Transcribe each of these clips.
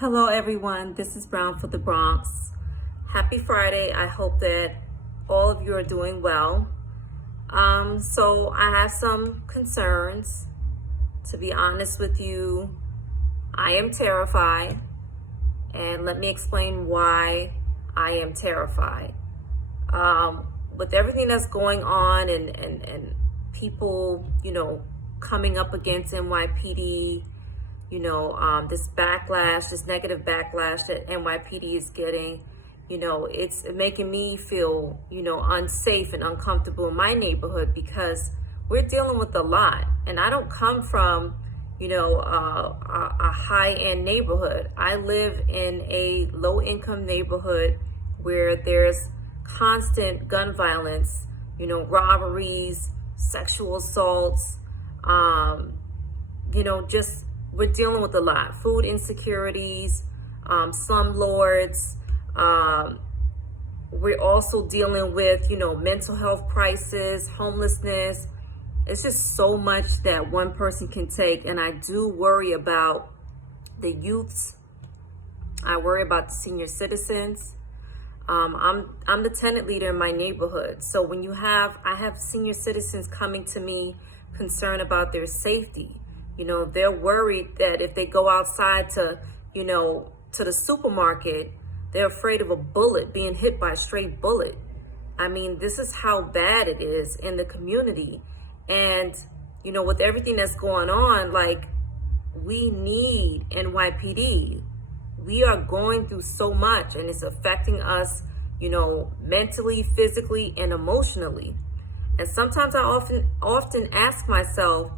Hello everyone, this is Brown for the Bronx. Happy Friday. I hope that all of you are doing well. So I have some concerns. To be honest with you, I am terrified, and let me explain why I am terrified. With everything that's going on and people, coming up against NYPD, this backlash, this negative backlash that NYPD is getting, it's making me feel, unsafe and uncomfortable in my neighborhood because we're dealing with a lot. And I don't come from, a high-end neighborhood. I live in a low-income neighborhood where there's constant gun violence, robberies, sexual assaults, just we're dealing with a lot. Food insecurities, slumlords. We're also dealing with, mental health crisis, homelessness. It's just so much that one person can take. And I do worry about the youths. I worry about the senior citizens. I'm the tenant leader in my neighborhood. So when I have senior citizens coming to me concerned about their safety. They're worried that if they go outside to the supermarket, they're afraid of a bullet, being hit by a stray bullet. I mean, this is how bad it is in the community. And, with everything that's going on, we need NYPD. We are going through so much, and it's affecting us, mentally, physically, and emotionally. And sometimes I often ask myself,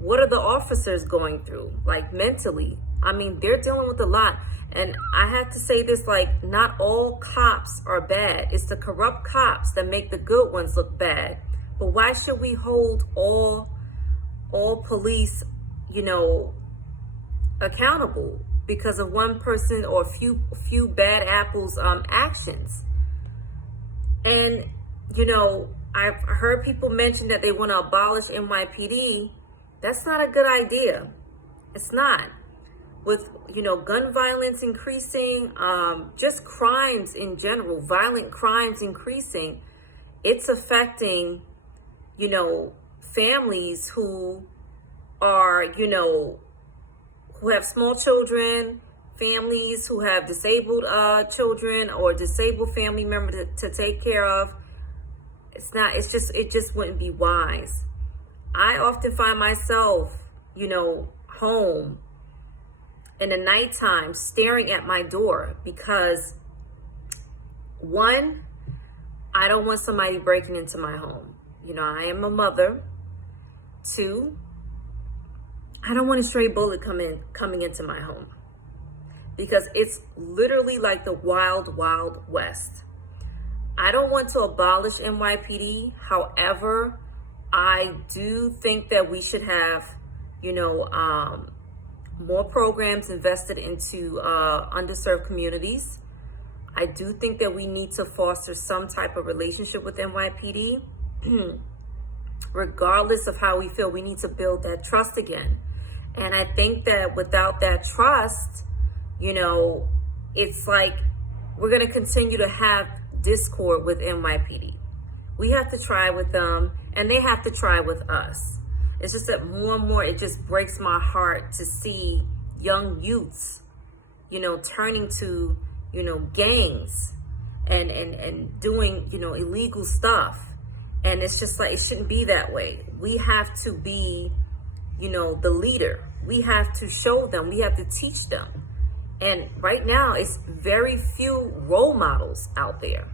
what are the officers going through, mentally? I mean, they're dealing with a lot. And I have to say this, not all cops are bad. It's the corrupt cops that make the good ones look bad. But why should we hold all police, accountable because of one person or a few bad apples' actions? And, I've heard people mention that they want to abolish NYPD. That's not a good idea. It's not. With, gun violence increasing, just crimes in general, violent crimes increasing, it's affecting, families who are, who have small children, families who have disabled children or disabled family members to take care of. It just wouldn't be wise. I often find myself, home in the nighttime staring at my door because, one, I don't want somebody breaking into my home. I am a mother. Two, I don't want a stray bullet coming into my home because it's literally like the wild, wild west. I don't want to abolish NYPD. However, I do think that we should have, more programs invested into underserved communities. I do think that we need to foster some type of relationship with NYPD. Regardless of how we feel, we need to build that trust again. And I think that without that trust, it's like we're going to continue to have discord with NYPD. We have to try with them, and they have to try with us. It's just that more and more, it just breaks my heart to see young youths, turning to, gangs and doing, illegal stuff. And it's just like, it shouldn't be that way. We have to be, the leader. We have to show them, we have to teach them. And right now, it's very few role models out there.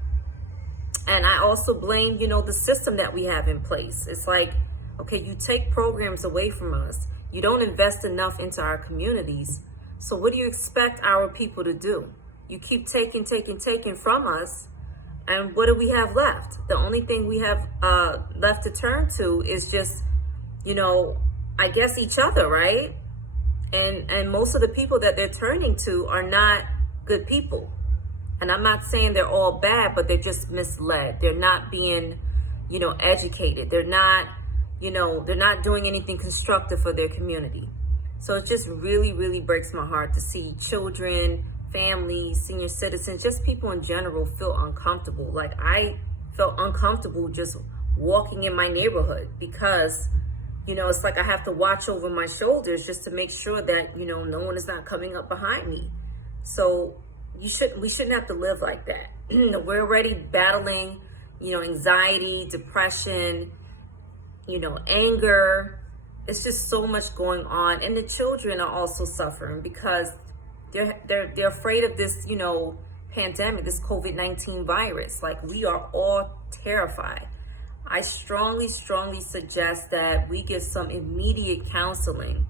And I also blame, the system that we have in place. It's like, okay, you take programs away from us. You don't invest enough into our communities. So what do you expect our people to do? You keep taking from us. And what do we have left? The only thing we have left to turn to is just, I guess each other, right? And most of the people that they're turning to are not good people. And I'm not saying they're all bad, but they're just misled. They're not being, educated. They're not doing anything constructive for their community. So it just really, really breaks my heart to see children, families, senior citizens, just people in general feel uncomfortable. Like I felt uncomfortable just walking in my neighborhood because, it's like I have to watch over my shoulders just to make sure that, no one is not coming up behind me. So we shouldn't have to live like that. We're already battling, anxiety, depression, anger. It's just so much going on. And the children are also suffering because they're afraid of this, pandemic, this COVID-19 virus. Like we are all terrified. I strongly, strongly suggest that we get some immediate counseling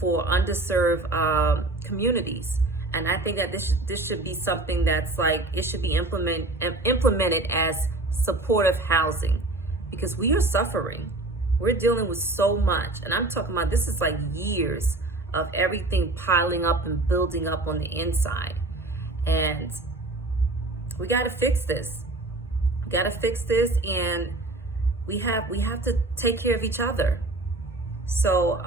for underserved communities. And I think that this should be something that's like, it should be implemented as supportive housing because we are suffering. We're dealing with so much. And I'm talking about, this is like years of everything piling up and building up on the inside. And we got to fix this. We got to fix this, and we have to take care of each other. So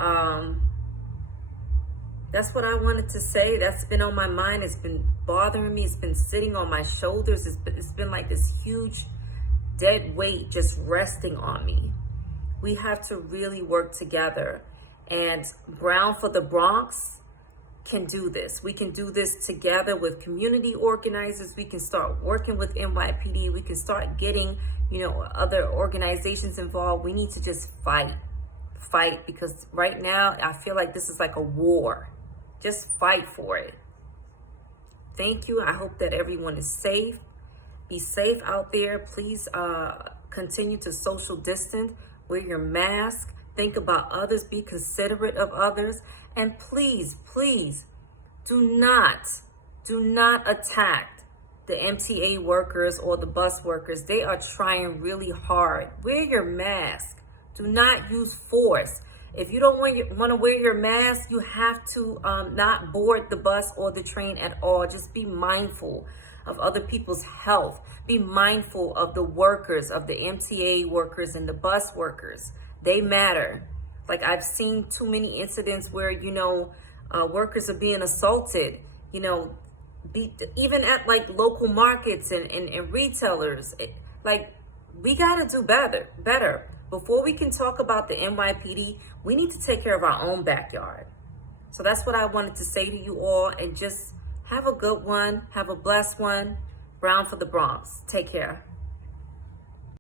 that's what I wanted to say. That's been on my mind. It's been bothering me. It's been sitting on my shoulders. It's been like this huge dead weight just resting on me. We have to really work together. And Brown for the Bronx can do this. We can do this together with community organizers. We can start working with NYPD. We can start getting, other organizations involved. We need to just fight, because right now I feel like this is like a war. Just fight for it. Thank you. I hope that everyone is safe. Be safe out there. Please continue to social distance. Wear your mask. Think about others. Be considerate of others. And please, please do not attack the MTA workers or the bus workers. They are trying really hard. Wear your mask. Do not use force. If you don't want to wear your mask, you have to not board the bus or the train at all. Just be mindful of other people's health. Be mindful of the workers, of the MTA workers and the bus workers. They matter. Like I've seen too many incidents where, workers are being assaulted, even at like local markets and retailers. Like we got to do better. Before we can talk about the NYPD, we need to take care of our own backyard. So that's what I wanted to say to you all, and just have a good one. Have a blessed one. Brown for the Bronx. Take care.